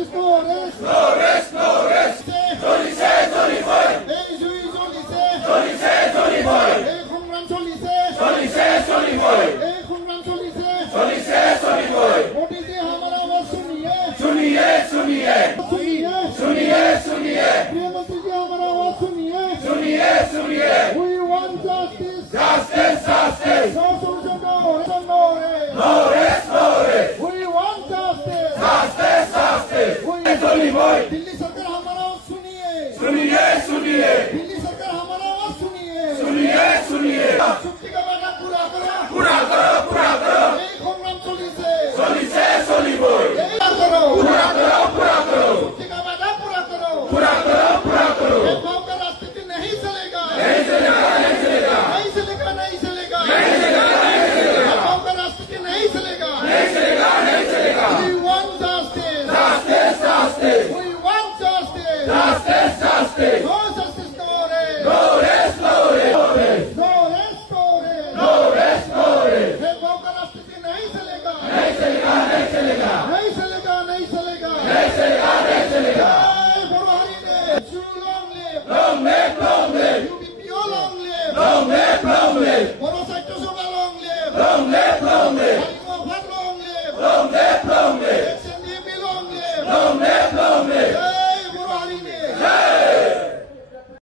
justice, no rest. No rest, no rest. চলিছে, চলিবই। এই জুই জ্বলিছে। চলিছে, চলিবই। এই সংগ্রাম চলিছে। চলিছে, চলিবই। এই সংগ্রাম চলিছে। চলিছে, চলিবই। मोदी जी हमारा आवाज सुनिए। सुनिए, सुनिए। सुनिए। सुनिए, सुनिए। गृहमंत्री जी हमारा आवाज सुनिए। सुनिए, सुनिए। We want justice. Justice, justice. No solution, no rest, no rest. No rest, no rest. We want justice. Justice, justice. চলিবই। दिल्ली सरकार हमारा आवाज सुनिए। सुनिए, सुनिए। दिल्ली सरकार हमारा आवाज सुनिए। सुनिए, सुनिए। चुक्ति का वादा पूरा करो। पूरा करो, पूरा करो। এই সংগ্রাম চলিছে। চলিছে, চলিবই। এই करो। पूरा करो, पूरा करो। चुक्ति का वादा पूरा करो। पूरा करो, पूरा करो। भेदभाव का राजनीति नहीं चलेगा। नहीं चलेगा, नहीं चलेगा। नहीं चलेगा, नहीं चलेगा। नहीं चलेगा, नहीं चलेगा। भेदभाव का राजनीति नहीं चलेगा। नहीं चलेगा, नहीं चलेगा। We want justice. Justice, justice. We want justice. Justice, justice. No justice, no rest. No rest, no rest, no rest. No rest, no rest. No rest, no rest. भेदभाव का राजनीति नहीं चलेगा। नहीं चलेगा, नहीं चलेगा। नहीं चलेगा, नहीं चलेगा। नहीं चलेगा, नहीं चलेगा। जय बड़वारी ने long live. Long live, long live. UBPO long live. Long live, long live.